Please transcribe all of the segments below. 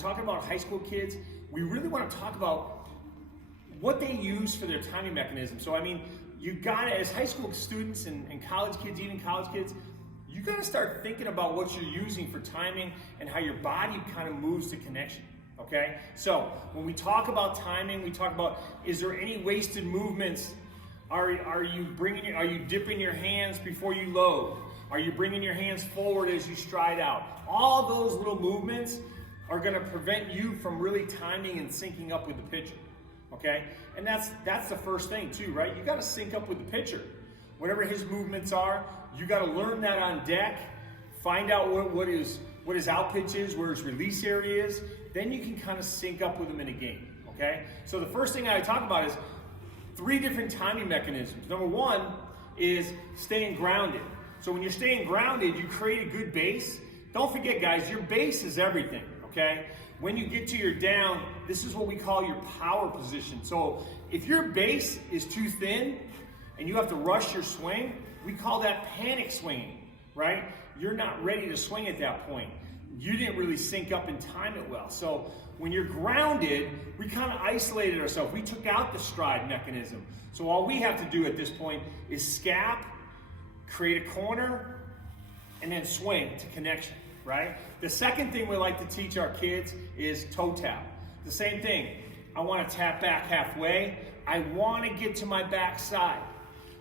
talking about high school kids, we really want to talk about what they use for their timing mechanism. So I mean, you gotta, as high school students and college kids, even college kids, you gotta start thinking about what you're using for timing and how your body kind of moves to connection. Okay, so when we talk about timing, we talk about, is there any wasted movements? Are you dipping your hands before you load? Are you bringing your hands forward as you stride out? All those little movements are going to prevent you from really timing and syncing up with the pitcher. Okay, and that's the first thing too, right? You got to sync up with the pitcher. Whatever his movements are, you got to learn that on deck. Find out what his out pitch is, where his release area is. Then you can kind of sync up with him in a game. Okay, so the first thing I talk about is 3 different timing mechanisms. Number 1 is staying grounded. So when you're staying grounded, you create a good base. Don't forget, guys, your base is everything, okay? When you get to your down, this is what we call your power position. So if your base is too thin and you have to rush your swing, we call that panic swinging, right? You're not ready to swing at that point. You didn't really sync up and time it well. So when you're grounded, we kind of isolated ourselves. We took out the stride mechanism. So all we have to do at this point is scap, create a corner, and then swing to connection, right? The second thing we like to teach our kids is toe tap. The same thing. I want to tap back halfway. I want to get to my back side.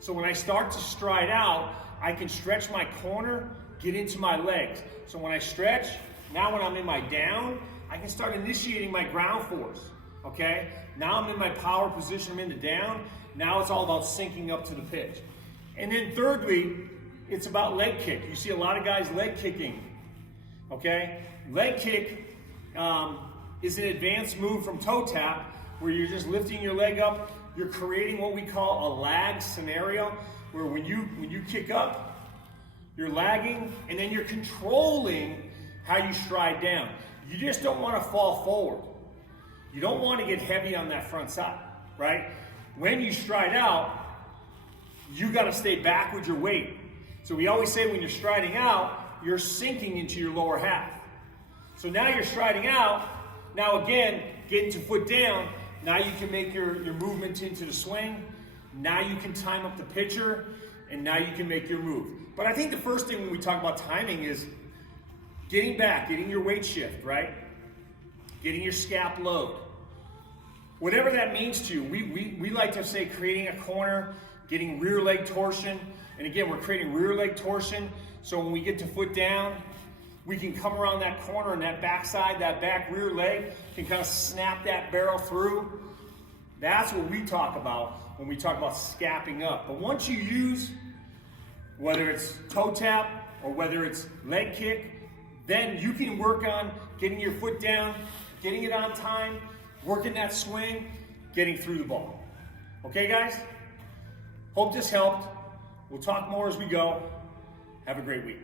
So when I start to stride out, I can stretch my corner, get into my legs. So when I stretch, now when I'm in my down, I can start initiating my ground force, okay? Now I'm in my power position, I'm in the down. Now it's all about syncing up to the pitch. And then thirdly, it's about leg kick. You see a lot of guys leg kicking, okay? Leg kick is an advanced move from toe tap where you're just lifting your leg up. You're creating what we call a lag scenario where when you kick up, you're lagging, and then you're controlling how you stride down. You just don't want to fall forward. You don't want to get heavy on that front side, right? When you stride out, you got to stay back with your weight. So we always say when you're striding out, you're sinking into your lower half. So now you're striding out. Now again, getting to foot down. Now you can make your movement into the swing. Now you can time up the pitcher, and now you can make your move. But I think the first thing when we talk about timing is getting back, getting your weight shift, right? Getting your scap load. Whatever that means to you, we like to say creating a corner, getting rear leg torsion. And again, we're creating rear leg torsion. So when we get to foot down, we can come around that corner and that backside, that back rear leg can kind of snap that barrel through. That's what we talk about when we talk about scapping up. But once you use, whether it's toe tap or whether it's leg kick, then you can work on getting your foot down, getting it on time, working that swing, getting through the ball. Okay, guys? Hope this helped. We'll talk more as we go. Have a great week.